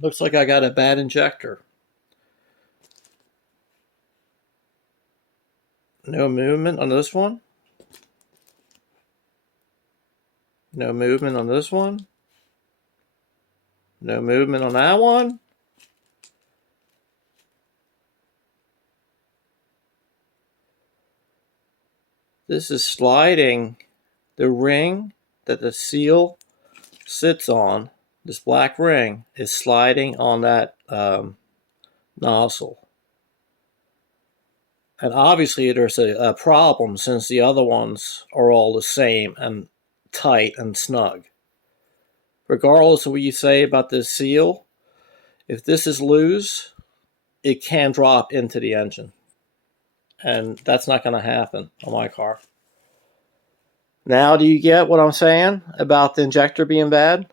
Looks like I got a bad injector. No movement on this one. No movement on this one. No movement on that one. This is sliding the ring that the seal sits on. This black ring is sliding on that nozzle. And obviously there's a problem since the other ones are all the same and tight and snug. Regardless of what you say about this seal, if this is loose, it can drop into the engine. And that's not going to happen on my car. Now, do you get what I'm saying about the injector being bad?